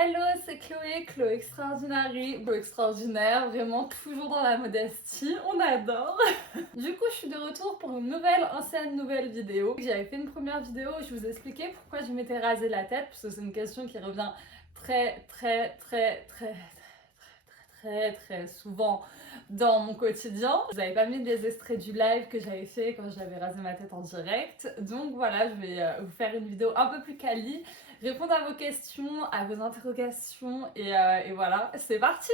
Hello, c'est Chloé, Chloé Extraordinary, Chloé Extraordinaire, vraiment toujours dans la modestie, on adore. Du coup, je suis de retour pour une nouvelle vidéo. J'avais fait une première vidéo où je vous expliquais pourquoi je m'étais rasé la tête, parce que c'est une question qui revient très souvent dans mon quotidien. Je vous avais pas mis les extraits du live que j'avais fait quand j'avais rasé ma tête en direct. Donc voilà, je vais vous faire une vidéo un peu plus quali, répondre à vos questions, à vos interrogations et voilà, c'est parti!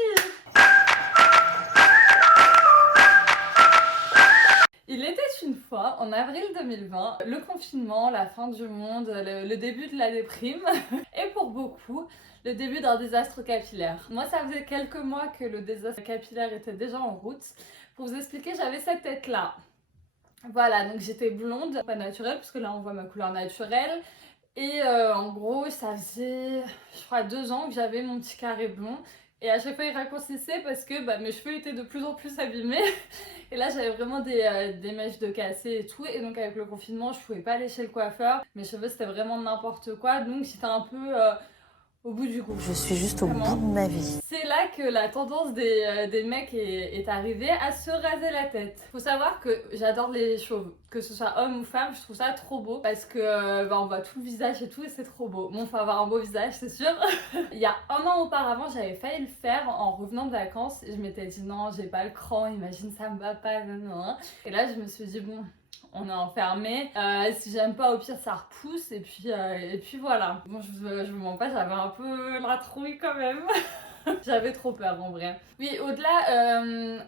Il était une fois, en avril 2020, le confinement, la fin du monde, le début de la déprime, et pour beaucoup, le début d'un désastre capillaire. Moi, ça faisait quelques mois que le désastre capillaire était déjà en route. Pour vous expliquer, j'avais cette tête-là. Voilà, donc j'étais blonde, pas naturelle, parce que là on voit ma couleur naturelle. Et en gros, ça faisait, je crois, 2 ans que j'avais mon petit carré blond. Et à chaque fois, il raccourcissait parce que mes cheveux étaient de plus en plus abîmés. Et là, j'avais vraiment des mèches de cassé et tout. Et donc, avec le confinement, je pouvais pas aller chez le coiffeur. Mes cheveux, c'était vraiment n'importe quoi. Donc, j'étais un peu au bout du gouffre. Je suis juste au bout de ma vie. C'est là que la tendance des mecs est arrivée à se raser la tête. Faut savoir que j'adore les chauves, que ce soit homme ou femme, je trouve ça trop beau parce que on voit tout le visage et tout et c'est trop beau. Bon, faut avoir un beau visage, c'est sûr. Il y a 1 an auparavant, j'avais failli le faire en revenant de vacances et je m'étais dit non, j'ai pas le cran, imagine ça me va pas, non. Et là, je me suis dit bon, on est enfermé. Si j'aime pas, au pire, ça repousse. Et puis voilà. Bon, je vous mens pas, j'avais un peu la trouille quand même. J'avais trop peur en vrai. Oui, au-delà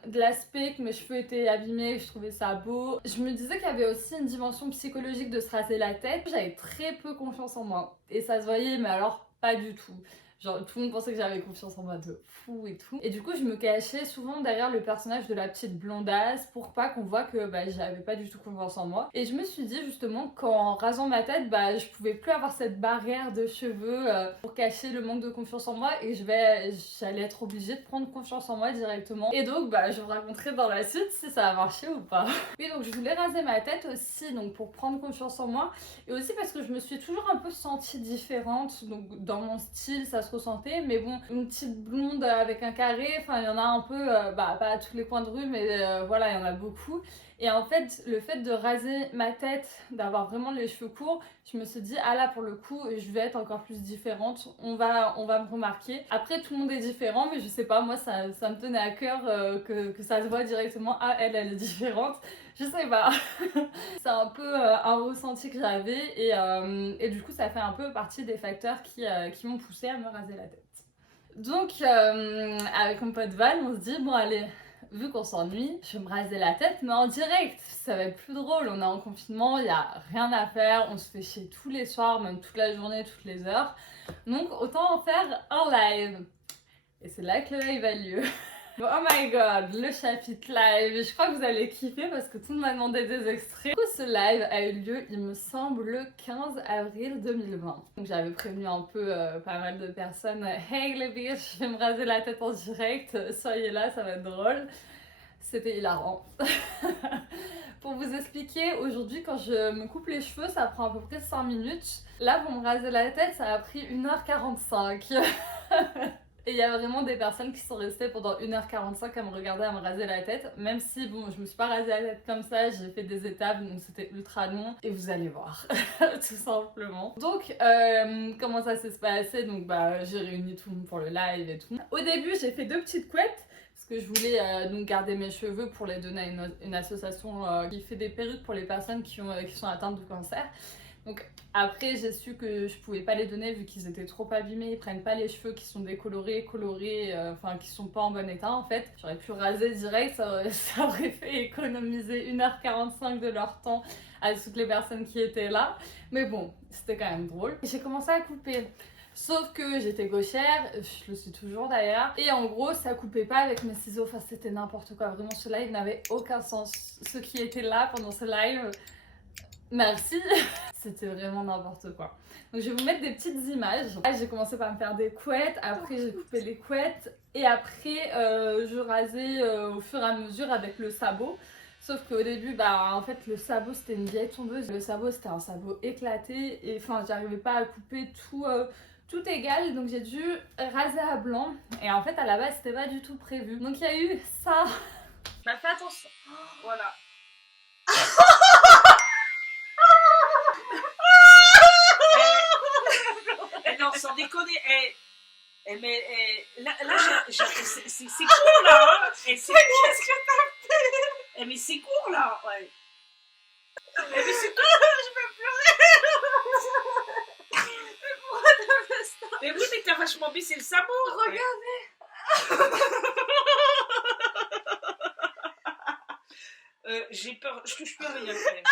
de l'aspect que mes cheveux étaient abîmés, je trouvais ça beau, je me disais qu'il y avait aussi une dimension psychologique de se raser la tête. J'avais très peu confiance en moi. Et ça se voyait, mais alors pas du tout. Genre, tout le monde pensait que j'avais confiance en moi de fou et tout. Et du coup, je me cachais souvent derrière le personnage de la petite blondasse pour pas qu'on voit que j'avais pas du tout confiance en moi. Et je me suis dit justement qu'en rasant ma tête, je pouvais plus avoir cette barrière de cheveux pour cacher le manque de confiance en moi et j'allais être obligée de prendre confiance en moi directement. Et donc, je vous raconterai dans la suite si ça a marché ou pas. Oui, donc je voulais raser ma tête aussi, donc pour prendre confiance en moi et aussi parce que je me suis toujours un peu sentie différente, donc dans mon style, ça se ressentait, mais bon, une petite blonde avec un carré, enfin il y en a un peu, pas à tous les coins de rue, mais voilà, il y en a beaucoup. Et en fait, le fait de raser ma tête, d'avoir vraiment les cheveux courts, je me suis dit, ah là, pour le coup, je vais être encore plus différente, on va me remarquer. Après, tout le monde est différent, mais je sais pas, moi, ça me tenait à cœur que ça se voit directement, ah, elle est différente. Je sais pas. C'est un peu un ressenti que j'avais et du coup, ça fait un peu partie des facteurs qui m'ont poussé à me raser la tête. Donc, avec mon pote Val, on se dit, bon, allez, vu qu'on s'ennuie, je vais me raser la tête, mais en direct. Ça va être plus drôle. On est en confinement, il n'y a rien à faire. On se fait chier tous les soirs, même toute la journée, toutes les heures. Donc, autant en faire un live. Et c'est là que le live a lieu. Oh my god, le chapitre live. Je crois que vous allez kiffer parce que tout le monde m'a demandé des extraits. Du coup, ce live a eu lieu, il me semble, le 15 avril 2020. Donc j'avais prévenu un peu pas mal de personnes. Hey les bitches, je vais me raser la tête en direct. Soyez là, ça va être drôle. C'était hilarant. Pour vous expliquer, aujourd'hui quand je me coupe les cheveux, ça prend à peu près 5 minutes. Là, pour me raser la tête, ça a pris 1h45. Et il y a vraiment des personnes qui sont restées pendant 1h45 à me regarder, à me raser la tête. Même si, bon, je me suis pas rasé la tête comme ça, j'ai fait des étapes, donc c'était ultra long. Et vous allez voir, tout simplement. Donc, comment ça s'est passé? Donc, j'ai réuni tout le monde pour le live et tout. Au début, j'ai fait 2 petites couettes. Parce que je voulais donc garder mes cheveux pour les donner à une association qui fait des perruques pour les personnes qui sont atteintes de cancer. Donc après j'ai su que je pouvais pas les donner vu qu'ils étaient trop abîmés, ils prennent pas les cheveux qui sont décolorés, colorés, enfin qui sont pas en bon état en fait. J'aurais pu raser direct, ça aurait fait économiser 1h45 de leur temps à toutes les personnes qui étaient là. Mais bon, c'était quand même drôle. J'ai commencé à couper. Sauf que j'étais gauchère, je le suis toujours d'ailleurs, et en gros ça coupait pas avec mes ciseaux, enfin c'était n'importe quoi, vraiment ce live n'avait aucun sens. Ceux qui étaient là pendant ce live, merci. C'était vraiment n'importe quoi. Donc je vais vous mettre des petites images. Là j'ai commencé par me faire des couettes, après j'ai coupé les couettes et après je rasais au fur et à mesure avec le sabot. Sauf qu'au début, en fait, le sabot c'était une vieille tondeuse. Le sabot c'était un sabot éclaté et enfin, j'arrivais pas à couper tout égal, donc j'ai dû raser à blanc. Et en fait, à la base, c'était pas du tout prévu. Donc il y a eu ça. Bah fais attention. Voilà. Non, sans déconner. Mais là c'est court là. Hein. Qu'est-ce que t'as fait? Mais c'est court là. Ouais. Mais c'est tout. Je peux pleurer. Mais oui, mais t'as vachement baissé le sabot. Regardez. J'ai peur, je touche plus à rien quand même.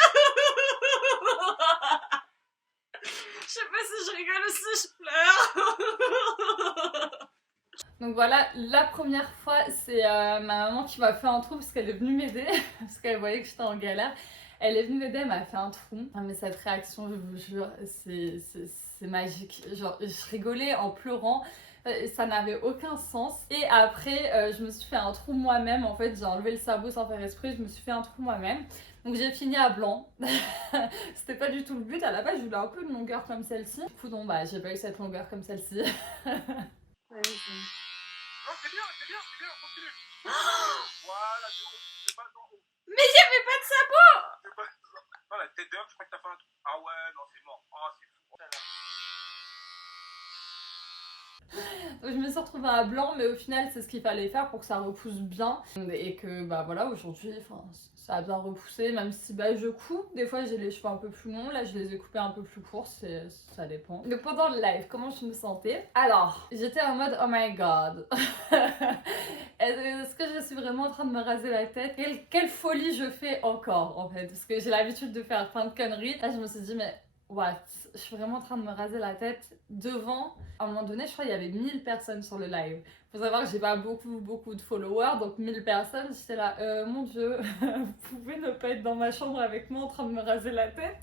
Je sais pas si je rigole ou si je pleure. Donc voilà, la première fois, c'est ma maman qui m'a fait un trou parce qu'elle est venue m'aider, parce qu'elle voyait que j'étais en galère. Elle est venue m'aider, elle m'a fait un trou. Ah, mais cette réaction, je vous jure, c'est magique. Genre, je rigolais en pleurant. Ça n'avait aucun sens. Et après, je me suis fait un trou moi-même. En fait, j'ai enlevé le sabot sans faire exprès. Je me suis fait un trou moi-même. Donc j'ai fini à blanc. C'était pas du tout le but. À la base, je voulais un peu de longueur comme celle-ci. Du coup, non, bah, j'ai pas eu cette longueur comme celle-ci. Ouais, Non, c'est bien, continue. Voilà, c'est pas dans. mais j'avais pas de sabot. C'est pas. Ah, la tête d'homme, je crois que t'as fait un truc. Ah ouais, non, c'est mort. Ah, c'est fou. Donc, je me suis retrouvée à blanc, mais au final, c'est ce qu'il fallait faire pour que ça repousse bien. Et que, bah voilà, aujourd'hui, ça a bien repoussé, même si bah, je couds. Des fois, j'ai les cheveux un peu plus longs. Là, je les ai coupés un peu plus courts, ça dépend. Donc, pendant le live, comment je me sentais? Alors, j'étais en mode oh my god. Est-ce que je suis vraiment en train de me raser la tête? Quelle folie je fais encore, en fait? Parce que j'ai l'habitude de faire plein de conneries. Là, je me suis dit, mais what? Je suis vraiment en train de me raser la tête devant. À un moment donné, je crois qu'il y avait 1000 personnes sur le live. Faut savoir que j'ai pas beaucoup de followers, donc 1000 personnes, j'étais là, mon dieu, vous pouvez ne pas être dans ma chambre avec moi en train de me raser la tête?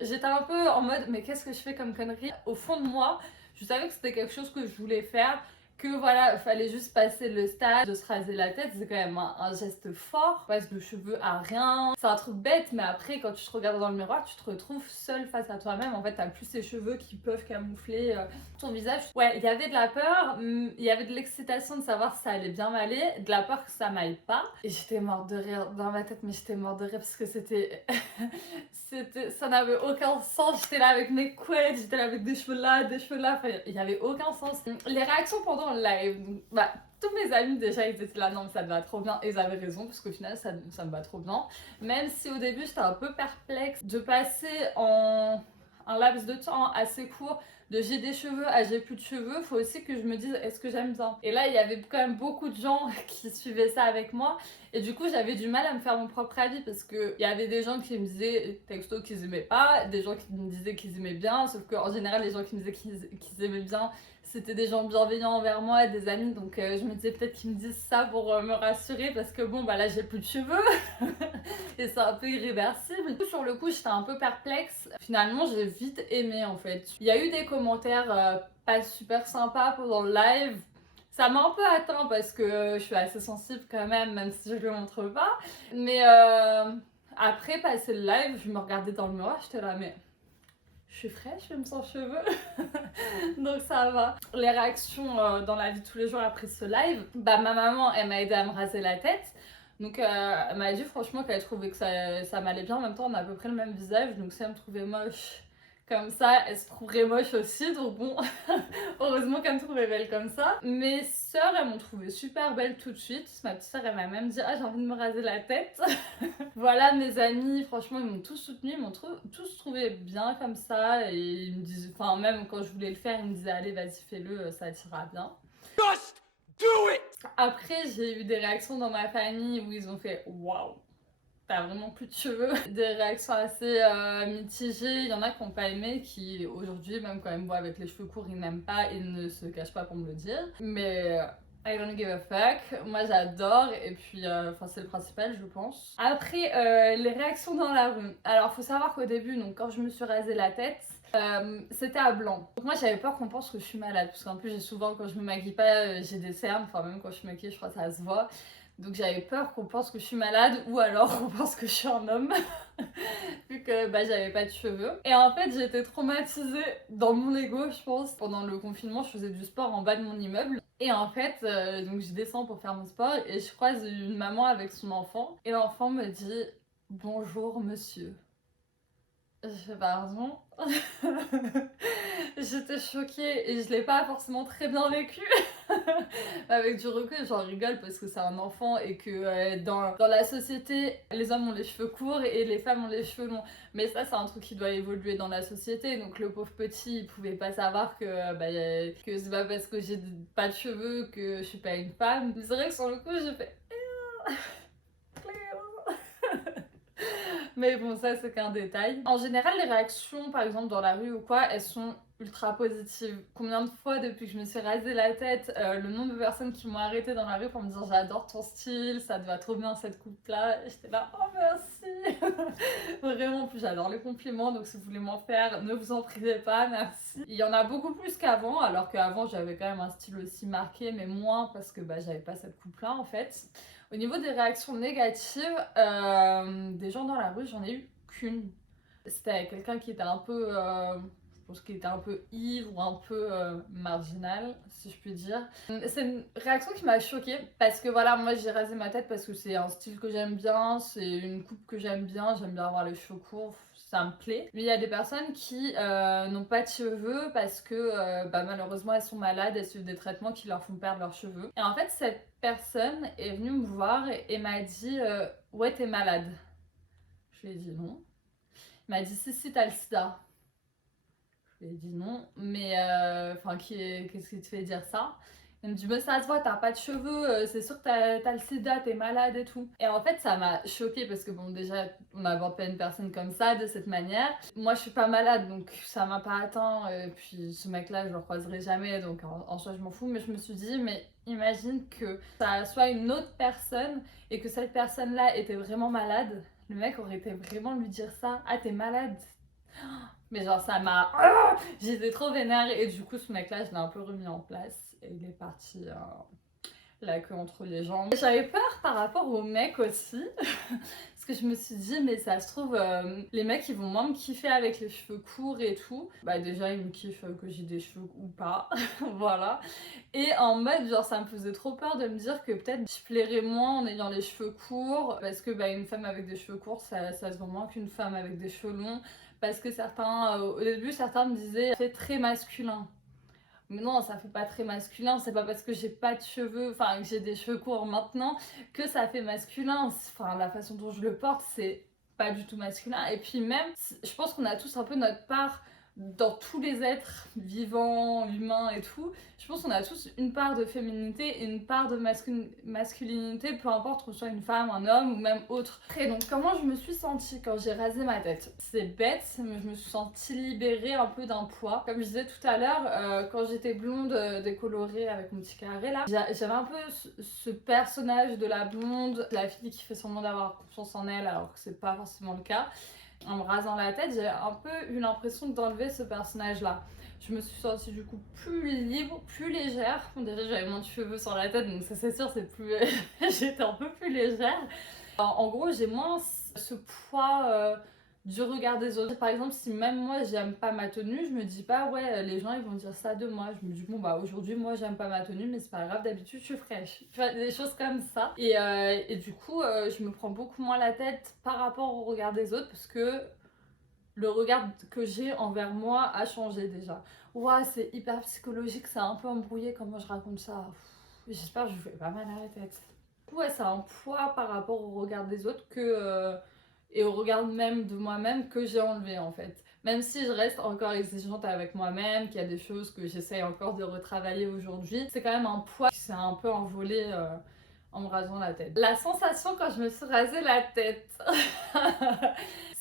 J'étais un peu en mode, mais qu'est-ce que je fais comme connerie? Au fond de moi, je savais que c'était quelque chose que je voulais faire, que voilà, il fallait juste passer le stade de se raser la tête, c'est quand même un geste fort, on passe de cheveux à rien, c'est un truc bête, mais après quand tu te regardes dans le miroir, tu te retrouves seule face à toi-même, en fait t'as plus ces cheveux qui peuvent camoufler ton visage. Ouais, il y avait de la peur, il y avait de l'excitation de savoir si ça allait bien m'aller, de la peur que ça m'aille pas, et j'étais morte de rire dans ma tête, mais j'étais morte de rire parce que c'était... ça n'avait aucun sens, j'étais là avec mes couettes, j'étais là avec des cheveux là, enfin il n'y avait aucun sens. Les réactions pendant le live, donc, bah tous mes amis déjà ils étaient là, non mais ça te va trop bien, et ils avaient raison parce qu'au final ça me va trop bien, même si au début j'étais un peu perplexe de passer en un laps de temps assez court de j'ai des cheveux à j'ai plus de cheveux, faut aussi que je me dise est-ce que j'aime bien. Et là il y avait quand même beaucoup de gens qui suivaient ça avec moi, et du coup j'avais du mal à me faire mon propre avis parce que il y avait des gens qui me disaient texto qu'ils aimaient pas, des gens qui me disaient qu'ils aimaient bien, sauf qu'en général les gens qui me disaient qu'ils aimaient bien c'était des gens bienveillants envers moi, des amis, donc je me disais peut-être qu'ils me disent ça pour me rassurer parce que bon bah là j'ai plus de cheveux et c'est un peu irréversible. Sur le coup j'étais un peu perplexe, finalement j'ai vite aimé en fait. Il y a eu des commentaires pas super sympas pendant le live, ça m'a un peu atteint parce que je suis assez sensible quand même si je le montre pas, mais après passer le live je me regardais dans le miroir, j'étais là mais... je suis fraîche même sans cheveux donc ça va. Les réactions dans la vie de tous les jours après ce live, bah ma maman elle m'a aidé à me raser la tête, donc elle m'a dit franchement qu'elle trouvait que ça m'allait bien. En même temps on a à peu près le même visage, donc si elle me trouvait moche comme ça, elle se trouverait moche aussi, donc bon, heureusement qu'elle me trouvait belle comme ça. Mes sœurs, elles m'ont trouvée super belle tout de suite. Ma petite sœur, elle m'a même dit « Ah, j'ai envie de me raser la tête !» Voilà, mes amis, franchement, ils m'ont tous soutenue, ils m'ont tous trouvé bien comme ça. Et ils me disaient, enfin, même quand je voulais le faire, ils me disaient « Allez, vas-y, fais-le, ça t'ira bien. » Just do it! Après, j'ai eu des réactions dans ma famille où ils ont fait « Waouh !» T'as vraiment plus de cheveux. Des réactions assez mitigées, il y en a qui n'ont pas aimé, qui aujourd'hui, même quand ils me voient avec les cheveux courts, ils n'aiment pas, ils ne se cachent pas pour me le dire. Mais I don't give a fuck, moi j'adore, et puis c'est le principal je pense. Après, les réactions dans la rue. Alors faut savoir qu'au début, donc, quand je me suis rasé la tête, c'était à blanc. Donc moi j'avais peur qu'on pense que je suis malade, parce qu'en plus j'ai souvent, quand je me maquille pas, j'ai des cernes, enfin même quand je suis maquillée je crois que ça se voit. Donc j'avais peur qu'on pense que je suis malade ou alors qu'on pense que je suis un homme. Vu que j'avais pas de cheveux. Et en fait, j'étais traumatisée dans mon ego, je pense. Pendant le confinement, je faisais du sport en bas de mon immeuble. Et en fait, donc je descends pour faire mon sport et je croise une maman avec son enfant. Et l'enfant me dit « Bonjour, monsieur ». Je fais pardon. J'étais choquée et je l'ai pas forcément très bien vécu. Avec du recul, j'en rigole parce que c'est un enfant et que dans la société, les hommes ont les cheveux courts et les femmes ont les cheveux longs. Mais ça, c'est un truc qui doit évoluer dans la société. Donc le pauvre petit, il pouvait pas savoir que c'est pas parce que j'ai pas de cheveux que je suis pas une femme. Mais c'est vrai que sur le coup, j'ai fait... Mais bon, ça c'est qu'un détail. En général, les réactions, par exemple dans la rue ou quoi, elles sont ultra positives. Combien de fois depuis que je me suis rasé la tête, le nombre de personnes qui m'ont arrêté dans la rue pour me dire j'adore ton style, ça te va trop bien cette coupe-là. J'étais là, oh merci. Vraiment, en plus j'adore les compliments, donc si vous voulez m'en faire, ne vous en privez pas, merci. Il y en a beaucoup plus qu'avant, alors qu'avant j'avais quand même un style aussi marqué, mais moins parce que j'avais pas cette coupe-là en fait. Au niveau des réactions négatives, des gens dans la rue, j'en ai eu qu'une. C'était quelqu'un qui était un peu, je pense qu'il était un peu ivre ou un peu marginal, si je puis dire. C'est une réaction qui m'a choquée parce que voilà, moi j'ai rasé ma tête parce que c'est un style que j'aime bien, c'est une coupe que j'aime bien avoir les cheveux courts, ça me plaît. Mais il y a des personnes qui n'ont pas de cheveux parce que malheureusement elles sont malades, elles suivent des traitements qui leur font perdre leurs cheveux. Et en fait, cette personne est venue me voir et m'a dit ouais, t'es malade. Je lui ai dit non. Il m'a dit si, t'as le sida. Je lui ai dit non, mais qu'est-ce qui te fait dire ça? Il me dit mais ça se voit, t'as pas de cheveux, c'est sûr que t'as le sida, t'es malade et tout. Et en fait ça m'a choquée parce que bon déjà on n'aborde pas une personne comme ça de cette manière. Moi je suis pas malade donc ça m'a pas atteint, et puis ce mec là je le croiserai jamais donc en soi je m'en fous, mais je me suis dit mais imagine que ça soit une autre personne et que cette personne là était vraiment malade. Le mec aurait été vraiment lui dire ça, ah t'es malade. Mais genre ça m'a... J'étais trop vénère et du coup ce mec là je l'ai un peu remis en place et il est parti la queue entre les jambes. J'avais peur par rapport aux mecs aussi parce que je me suis dit mais ça se trouve les mecs ils vont moins me kiffer avec les cheveux courts et tout. Déjà ils me kiffent que j'ai des cheveux ou pas, voilà. Et en mode genre ça me faisait trop peur de me dire que peut-être je plairais moins en ayant les cheveux courts parce que une femme avec des cheveux courts ça se voit moins qu'une femme avec des cheveux longs. Parce que certains, au début, certains me disaient c'est très masculin. Mais non, ça fait pas très masculin. C'est pas parce que j'ai pas de cheveux, que j'ai des cheveux courts maintenant, que ça fait masculin. La façon dont je le porte, c'est pas du tout masculin. Et puis même, je pense qu'on a tous un peu notre part dans tous les êtres vivants, humains et tout. Je pense qu'on a tous une part de féminité et une part de masculinité, peu importe qu'on soit une femme, un homme ou même autre. Et donc comment je me suis sentie quand j'ai rasé ma tête? C'est bête, mais je me suis sentie libérée un peu d'un poids. Comme je disais tout à l'heure, quand j'étais blonde décolorée avec mon petit carré là, j'avais un peu ce personnage de la blonde, la fille qui fait semblant d'avoir confiance en elle alors que c'est pas forcément le cas. En me rasant la tête, j'ai un peu eu l'impression d'enlever ce personnage-là. Je me suis sentie du coup plus libre, plus légère. Bon, déjà j'avais moins de cheveux sur la tête, donc ça c'est sûr, c'est plus... j'étais un peu plus légère. En gros, j'ai moins ce poids du regard des autres. Par exemple, si même moi j'aime pas ma tenue, je me dis pas ouais, les gens ils vont dire ça de moi. Je me dis bon aujourd'hui moi j'aime pas ma tenue, mais c'est pas grave, d'habitude je suis fraîche. Tu vois, des choses comme ça. Et du coup, je me prends beaucoup moins la tête par rapport au regard des autres parce que le regard que j'ai envers moi a changé déjà. Ouah, c'est hyper psychologique, c'est un peu embrouillé comment je raconte ça. J'espère que je vous fais pas mal à la tête. Ouais, c'est un poids par rapport au regard des autres et au regard même de moi-même que j'ai enlevé en fait. Même si je reste encore exigeante avec moi-même, qu'il y a des choses que j'essaye encore de retravailler aujourd'hui, c'est quand même un poids qui s'est un peu envolé en me rasant la tête. La sensation quand je me suis rasé la tête,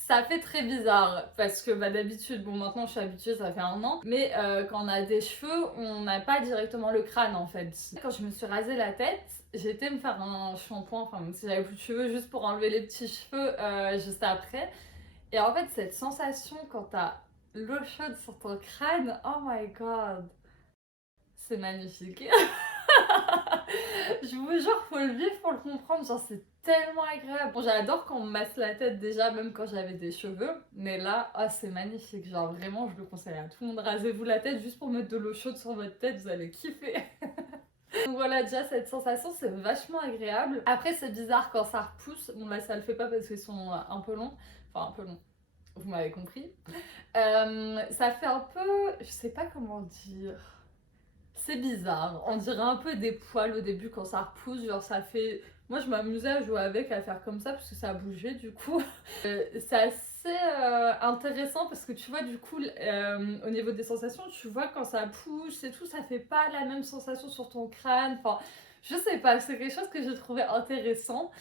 ça fait très bizarre parce que d'habitude, bon maintenant je suis habituée, ça fait 1 an, mais quand on a des cheveux, on n'a pas directement le crâne en fait. Quand je me suis rasé la tête, j'ai été me faire un shampoing, même si j'avais plus de cheveux, juste pour enlever les petits cheveux juste après. Et en fait, cette sensation quand t'as l'eau chaude sur ton crâne, oh my god, c'est magnifique. Je vous jure, faut le vivre pour le comprendre, genre c'est tellement agréable. Bon, j'adore quand on me masse la tête déjà, même quand j'avais des cheveux, mais là, ah, c'est magnifique, genre vraiment, je le conseille à tout le monde, rasez-vous la tête juste pour mettre de l'eau chaude sur votre tête, vous allez kiffer. Donc voilà, déjà cette sensation c'est vachement agréable. Après c'est bizarre quand ça repousse, bon là ça le fait pas parce qu'ils sont un peu longs, enfin un peu longs, vous m'avez compris. Ça fait un peu, je sais pas comment dire, c'est bizarre, on dirait un peu des poils au début quand ça repousse, genre ça fait... Moi je m'amusais à jouer avec, à faire comme ça parce que ça bougeait du coup. C'est assez intéressant parce que tu vois du coup au niveau des sensations, tu vois quand ça pousse et tout, ça fait pas la même sensation sur ton crâne, enfin je sais pas, c'est quelque chose que j'ai trouvé intéressant.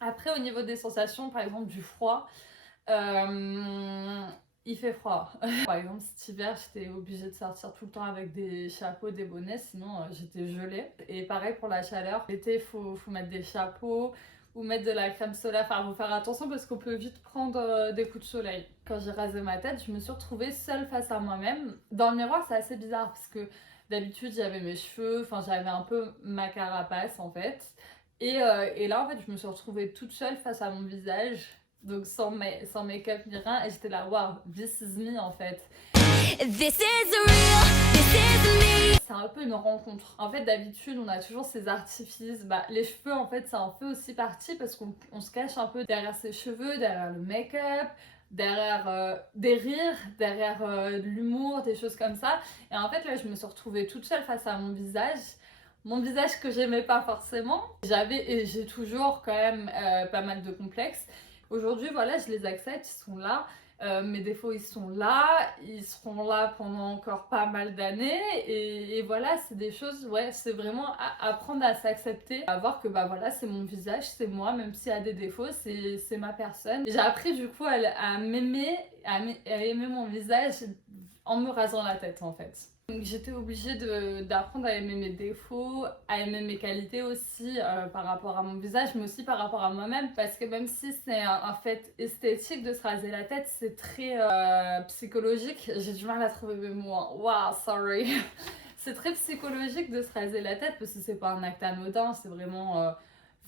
Après au niveau des sensations, par exemple du froid, il fait froid. Par exemple, cet hiver, j'étais obligée de sortir tout le temps avec des chapeaux, des bonnets, sinon j'étais gelée. Et pareil pour la chaleur. L'été, faut mettre des chapeaux ou mettre de la crème solaire. Enfin, faut faire attention parce qu'on peut vite prendre des coups de soleil. Quand j'ai rasé ma tête, je me suis retrouvée seule face à moi-même. Dans le miroir, c'est assez bizarre parce que d'habitude, j'avais mes cheveux, enfin, j'avais un peu ma carapace en fait. Et là, en fait, je me suis retrouvée toute seule face à mon visage. Donc sans make-up ni rien, et j'étais là, wow, this is me en fait. This is real, this is me. C'est un peu une rencontre. En fait, d'habitude, on a toujours ces artifices. Bah, les cheveux, en fait, ça en fait aussi partie parce qu'on se cache un peu derrière ses cheveux, derrière le make-up, derrière des rires, derrière de l'humour, des choses comme ça. Et en fait, là, je me suis retrouvée toute seule face à mon visage. Mon visage que j'aimais pas forcément. J'avais et j'ai toujours quand même pas mal de complexes. Aujourd'hui, voilà, je les accepte, ils sont là. Mes défauts, ils sont là. Ils seront là pendant encore pas mal d'années. Et voilà, c'est des choses, ouais, c'est vraiment apprendre à s'accepter. À voir que, bah voilà, c'est mon visage, c'est moi, même s'il y a des défauts, c'est ma personne. J'ai appris du coup à m'aimer, à aimer mon visage en me rasant la tête, en fait. Donc j'étais obligée d'apprendre à aimer mes défauts, à aimer mes qualités aussi par rapport à mon visage, mais aussi par rapport à moi-même. Parce que même si c'est un fait esthétique de se raser la tête, c'est très psychologique. J'ai du mal à trouver mes mots. Hein. Wow, sorry. C'est très psychologique de se raser la tête parce que c'est pas un acte anodin, c'est vraiment...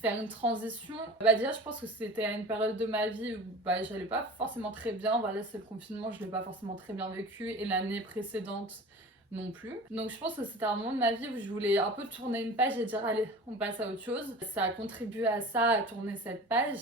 faire une transition. Bah déjà je pense que c'était à une période de ma vie où bah, j'allais pas forcément très bien, voilà c'est le confinement, je l'ai pas forcément très bien vécu et l'année précédente non plus. Donc je pense que c'était un moment de ma vie où je voulais un peu tourner une page et dire allez on passe à autre chose. Ça a contribué à ça, à tourner cette page.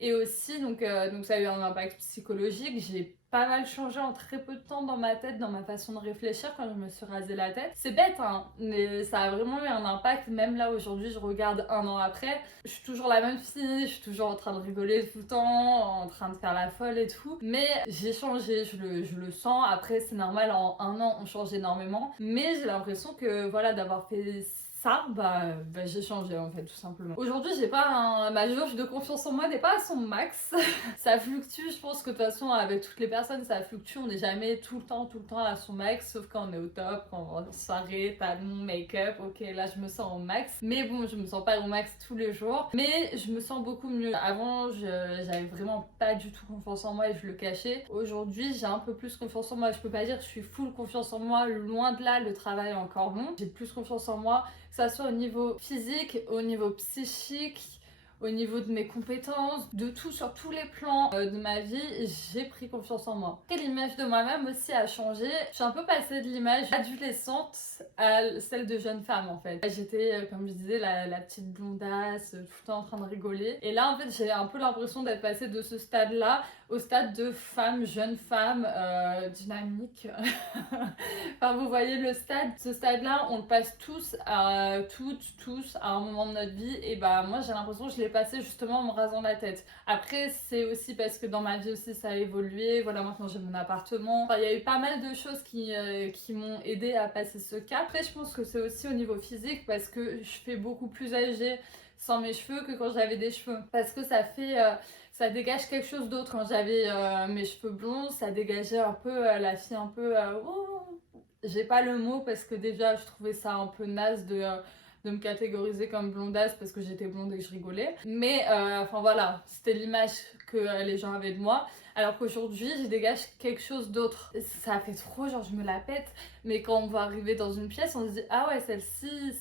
Et aussi donc ça a eu un impact psychologique, j'ai pas mal changé en très peu de temps dans ma tête, dans ma façon de réfléchir quand je me suis rasé la tête. C'est bête hein, mais ça a vraiment eu un impact, même là aujourd'hui je regarde un an après, je suis toujours la même fille, je suis toujours en train de rigoler tout le temps, en train de faire la folle et tout, mais j'ai changé, je le sens, après c'est normal, en un an on change énormément, mais j'ai l'impression que voilà d'avoir fait ça, j'ai changé en fait tout simplement. Aujourd'hui j'ai pas ma jauge de confiance en moi n'est pas à son max. Ça fluctue, je pense que de toute façon avec toutes les personnes ça fluctue, on n'est jamais tout le temps à son max, sauf quand on est au top, quand on est en soirée, talons, make-up, ok là je me sens au max. Mais bon je me sens pas au max tous les jours, mais je me sens beaucoup mieux. Avant j'avais vraiment pas du tout confiance en moi et je le cachais. Aujourd'hui j'ai un peu plus confiance en moi, je peux pas dire que je suis full confiance en moi, loin de là, le travail est encore long. J'ai plus confiance en moi, que ça soit au niveau physique, au niveau psychique, au niveau de mes compétences, de tout, sur tous les plans de ma vie, j'ai pris confiance en moi. Et l'image de moi-même aussi a changé. Je suis un peu passée de l'image adolescente à celle de jeune femme en fait. J'étais, comme je disais, la petite blondasse, tout le temps en train de rigoler. Et là en fait j'ai un peu l'impression d'être passée de ce stade-là au stade de femme, jeune femme, dynamique. Enfin vous voyez le stade, ce stade-là on le passe tous à un moment de notre vie. Et bah moi j'ai l'impression que je l'ai passé justement en me rasant la tête. Après c'est aussi parce que dans ma vie aussi ça a évolué, voilà maintenant j'ai mon appartement, enfin il y a eu pas mal de choses qui m'ont aidé à passer ce cap. Après je pense que c'est aussi au niveau physique parce que je fais beaucoup plus âgée sans mes cheveux que quand j'avais des cheveux, parce que ça fait ça dégage quelque chose d'autre. Quand j'avais mes cheveux blonds ça dégageait un peu la fille un peu j'ai pas le mot parce que déjà je trouvais ça un peu naze de me catégoriser comme blondasse parce que j'étais blonde et que je rigolais. Mais enfin voilà, c'était l'image que les gens avaient de moi. Alors qu'aujourd'hui, je dégage quelque chose d'autre. Ça fait trop, genre je me la pète. Mais quand on va arriver dans une pièce, on se dit ah ouais, celle-ci,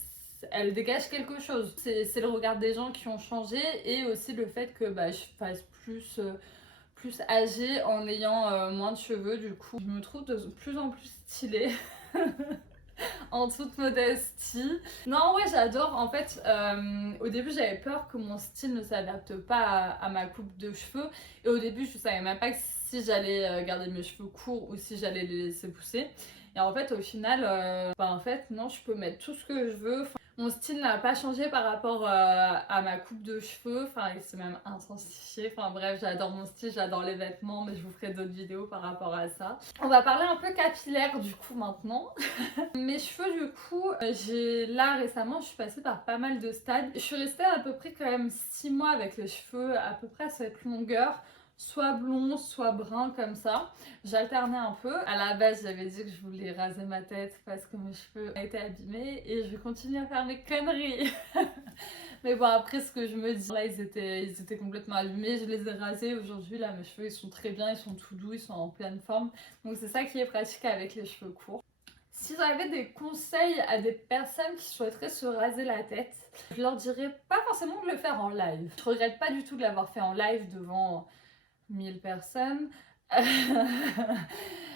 elle dégage quelque chose. C'est le regard des gens qui ont changé et aussi le fait que bah, je fasse plus âgée en ayant moins de cheveux. Du coup, je me trouve de plus en plus stylée. En toute modestie. Non, ouais, j'adore. En fait, au début, j'avais peur que mon style ne s'adapte pas à ma coupe de cheveux. Et au début, je savais même pas si j'allais garder mes cheveux courts ou si j'allais les laisser pousser. Et en fait, au final, bah, en fait, non, je peux mettre tout ce que je veux. Enfin, mon style n'a pas changé par rapport à ma coupe de cheveux. Enfin, il s'est même intensifié. Enfin, bref, j'adore mon style, j'adore les vêtements, mais je vous ferai d'autres vidéos par rapport à ça. On va parler un peu capillaire du coup maintenant. Mes cheveux du coup, là récemment je suis passée par pas mal de stades. Je suis restée à peu près quand même 6 mois avec les cheveux à peu près à cette longueur, soit blond, soit brun comme ça. J'alternais un peu. À la base j'avais dit que je voulais raser ma tête parce que mes cheveux étaient abîmés et je continue à faire mes conneries. Mais bon après ce que je me dis, là ils étaient complètement abîmés, je les ai rasés aujourd'hui, là mes cheveux ils sont très bien, ils sont tout doux, ils sont en pleine forme. Donc c'est ça qui est pratique avec les cheveux courts. Si j'avais des conseils à des personnes qui souhaiteraient se raser la tête, je leur dirais pas forcément de le faire en live. Je regrette pas du tout de l'avoir fait en live devant 1000 personnes.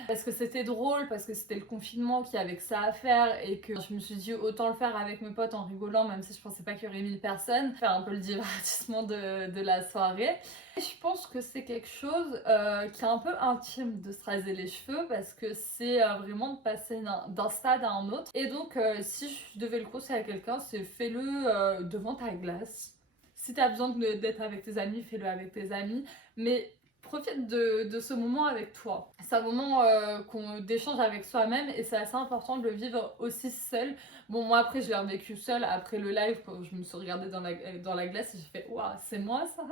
Parce que c'était drôle, parce que c'était le confinement qui avait que ça à faire et que je me suis dit autant le faire avec mes potes en rigolant même si je pensais pas qu'il y aurait 1000 personnes, faire un peu le divertissement de la soirée. Et je pense que c'est quelque chose qui est un peu intime de se raser les cheveux parce que c'est vraiment de passer d'un stade à un autre. Et donc si je devais le conseiller à quelqu'un, c'est fais-le devant ta glace. Si t'as besoin d'être avec tes amis, fais-le avec tes amis. Mais profite de ce moment avec toi. C'est un moment d'échange avec soi-même et c'est assez important de le vivre aussi seul. Bon, moi après je l'ai vécu seul après le live quand je me suis regardée dans la glace et j'ai fait waouh, c'est moi ça.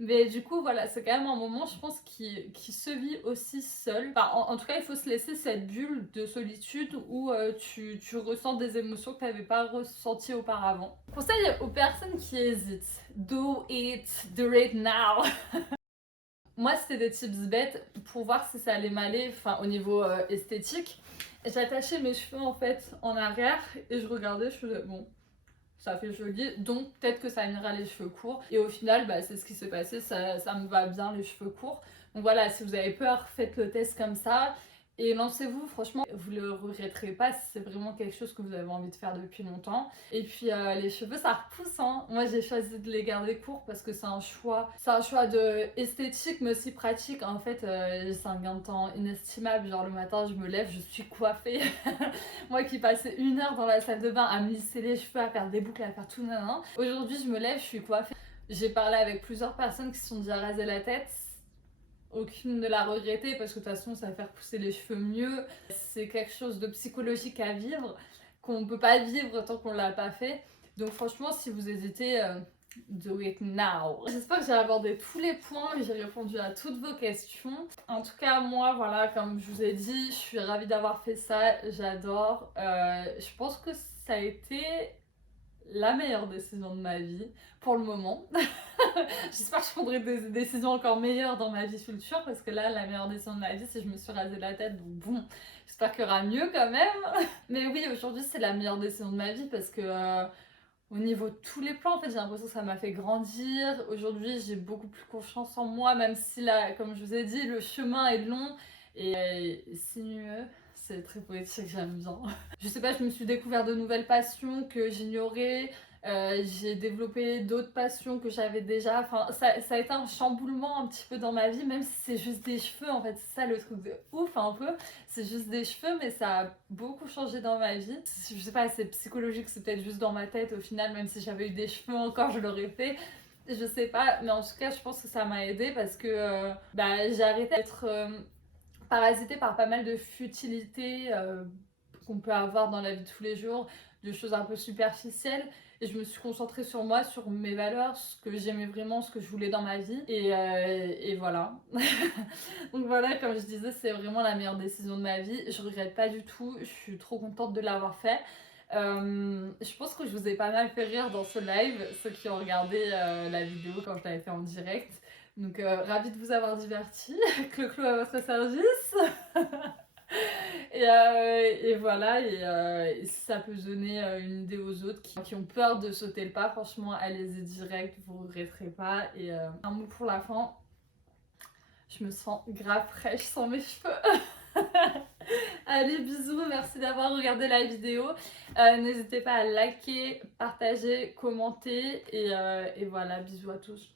Mais du coup, voilà, c'est quand même un moment, je pense, qui se vit aussi seul. Enfin, en tout cas, il faut se laisser cette bulle de solitude où tu ressens des émotions que tu n'avais pas ressenties auparavant. Conseil aux personnes qui hésitent. Do it now. Moi, c'était des tips bêtes pour voir si ça allait m'aller, enfin, au niveau esthétique. J'attachais mes cheveux, en fait, en arrière et je regardais, je faisais, bon, ça fait joli, donc peut-être que ça m'ira les cheveux courts. Et au final, bah, c'est ce qui s'est passé, ça me va bien les cheveux courts. Donc voilà, si vous avez peur, faites le test comme ça. Et lancez-vous, franchement, vous le regretterez pas si c'est vraiment quelque chose que vous avez envie de faire depuis longtemps. Et puis les cheveux, ça repousse, hein. Moi, j'ai choisi de les garder courts parce que c'est un choix de esthétique, mais aussi pratique. En fait, c'est un gain de temps inestimable. Genre le matin, je me lève, je suis coiffée. Moi qui passais 1 heure dans la salle de bain à me lisser les cheveux, à faire des boucles, à faire tout nanan. Aujourd'hui, je me lève, je suis coiffée. J'ai parlé avec plusieurs personnes qui se sont déjà rasées la tête. Aucune ne l'a regretté parce que de toute façon ça va faire pousser les cheveux mieux. C'est quelque chose de psychologique à vivre qu'on ne peut pas vivre tant qu'on ne l'a pas fait. Donc franchement si vous hésitez, do it now. J'espère que j'ai abordé tous les points, que j'ai répondu à toutes vos questions. En tout cas moi voilà, comme je vous ai dit, je suis ravie d'avoir fait ça, j'adore. Je pense que ça a été la meilleure décision de ma vie pour le moment. J'espère que je prendrai des décisions encore meilleures dans ma vie future parce que là, la meilleure décision de ma vie, c'est que je me suis rasé la tête. Donc bon, j'espère qu'il y aura mieux quand même. Mais oui, aujourd'hui, c'est la meilleure décision de ma vie parce que au niveau de tous les plans, en fait, j'ai l'impression que ça m'a fait grandir. Aujourd'hui, j'ai beaucoup plus confiance en moi, même si là, comme je vous ai dit, le chemin est long et sinueux. C'est très poétique, j'aime bien. Je sais pas, je me suis découvert de nouvelles passions que j'ignorais. J'ai développé d'autres passions que j'avais déjà. Enfin, ça a été un chamboulement un petit peu dans ma vie, même si c'est juste des cheveux. En fait, c'est ça le truc de ouf un peu. C'est juste des cheveux, mais ça a beaucoup changé dans ma vie. Je sais pas, c'est psychologique, c'est peut-être juste dans ma tête. Au final, même si j'avais eu des cheveux encore, je l'aurais fait. Je sais pas, mais en tout cas, je pense que ça m'a aidée parce que j'ai arrêté d'être parasitée par pas mal de futilités qu'on peut avoir dans la vie de tous les jours, de choses un peu superficielles. Et je me suis concentrée sur moi, sur mes valeurs, ce que j'aimais vraiment, ce que je voulais dans ma vie. Et voilà. Donc voilà, comme je disais, c'est vraiment la meilleure décision de ma vie. Je regrette pas du tout. Je suis trop contente de l'avoir fait. Je pense que je vous ai pas mal fait rire dans ce live, ceux qui ont regardé la vidéo quand je l'avais fait en direct. Donc ravie de vous avoir diverti. Clo-Clo à votre service. Et voilà, et si ça peut donner une idée aux autres qui ont peur de sauter le pas, franchement, allez-y direct, vous regretterez pas. Et un mot pour la fin, je me sens grave fraîche sans mes cheveux. Allez, bisous, merci d'avoir regardé la vidéo. N'hésitez pas à liker, partager, commenter, et voilà, bisous à tous.